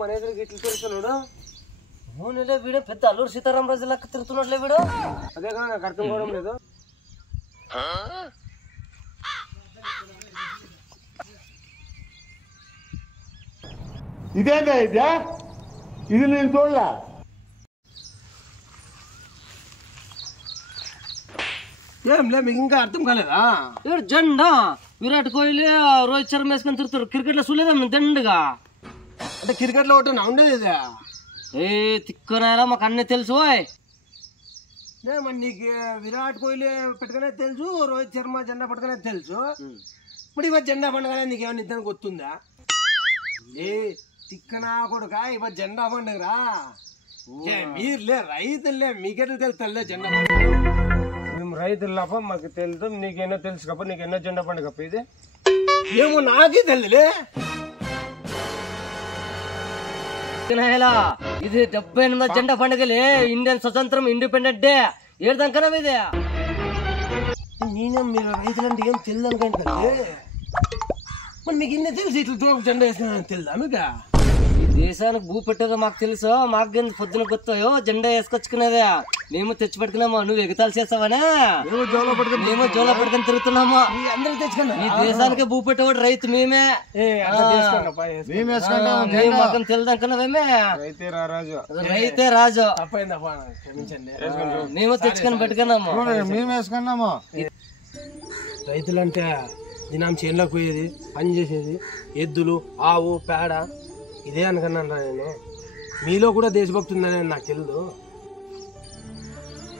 మన ఎదురుకి ఇట్లా తిరుగుతున్నాడు అవునులే వీడు పెద్ద అల్లూరు సీతారామరాజు లెక్క తిరుగుతున్నట్లే వీడు అదే కదా నాకు అర్థం కావడం లేదు ఇదేంటా ఇది నేను చూడలా ఏంలే మీకు ఇంకా అర్థం కాలేదా వీడు జెండా విరాట్ కోహ్లీ రోహిత్ శర్మ వేసుకొని తిరుగుతారు క్రికెట్ లో చూడలేదా దండగా అంటే క్రికెట్ లో ఒకటి ఉండేది ఇది ఏ తిక్కునాయలా మాకు అన్నీ తెలుసు మరి నీకు విరాట్ కోహ్లీ పెట్టుకునే తెలుసు రోహిత్ శర్మ జెండా పట్టుకునే తెలుసు ఇప్పుడు ఇవ్వ జెండా పండుగ నీకేమన్నా ఇద్దరు గుర్తుందా ఏ తిక్కనా కొడుక ఇవ్వ జెండా పండుగరా మీరులే రైతులే మీకెట్లా తెలుస్తలే జెండా పండుగ మేము రైతులప్ప మాకు తెలుసు నీకేనో తెలుసు కప్ప నీకెన్నో జెండా పండుగ ఇది ఏమో నాకే తెలుదులే ఇది 78వ జెండా పండుగలే ఇండియన్ స్వతంత్రం ఇండిపెండెంట్ డే ఏడుదాకనా ఇదే నేనే మీరు రైతులంటే ఏం తెలియదు అనుకోండి కదా మరి మీకు ఇన్ని తెలిసి ఇట్లా జెండా వేసుకున్నా తెలుదా మీకు ఈ దేశానికి భూ పెట్టేదో మాకు తెలుసు మాకు పొద్దున గుర్తాయో జెండా వేసుకొచ్చుకునేదే మేము తెచ్చి పెట్టుకున్నాము నువ్వు ఎగతాలు చేస్తావనే మేము జోలో పట్టుకొని తిరుగుతున్నాము అందరూ తెచ్చుకున్నా ఈ దేశానికి భూ పెట్టేవాడు రైతు మేమే మాకు తెలియదనుకున్నావేమే రైతే రాజు క్షమించండి మేము తెచ్చుకొని పెట్టుకున్నాము మేము వేసుకున్నాము రైతులంటే దినం చేనులోకి పోయేది పని చేసేది ఎద్దులు ఆవు పేడ ఇదే అనుకున్నాను నేను మీలో కూడా దేశభక్తి ఉందని నాకు తెలియదు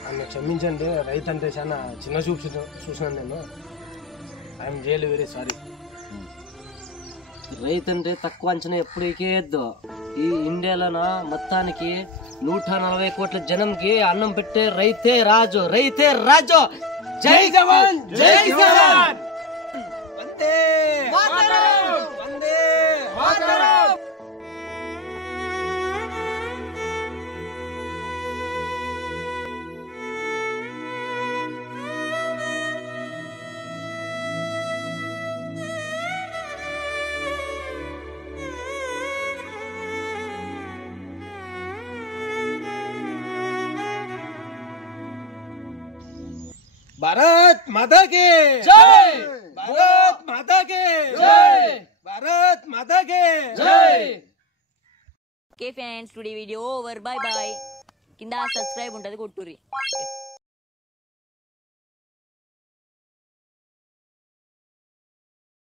నన్ను క్షమించండి రైతు అంటే చాలా చిన్న చూసినాను నేను ఐఎమ్ రియల్లీ వెరీ సారీ రైతు అంటే తక్కువ అంచనా ఎప్పుడు ఎక్కేయద్దు ఈ ఇండియాలోన మొత్తానికి 140 కోట్ల జనంకి అన్నం పెట్టే రైతే రాజు రైతే రాజు జై జవాన్ జై కిసాన్ వందే మాతరం వందే మాతరం भारत माता के जय भारत माता के जय भारत माता के जय Okay friends, today video over. Bye bye. Kinda subscribe untadi kotturi.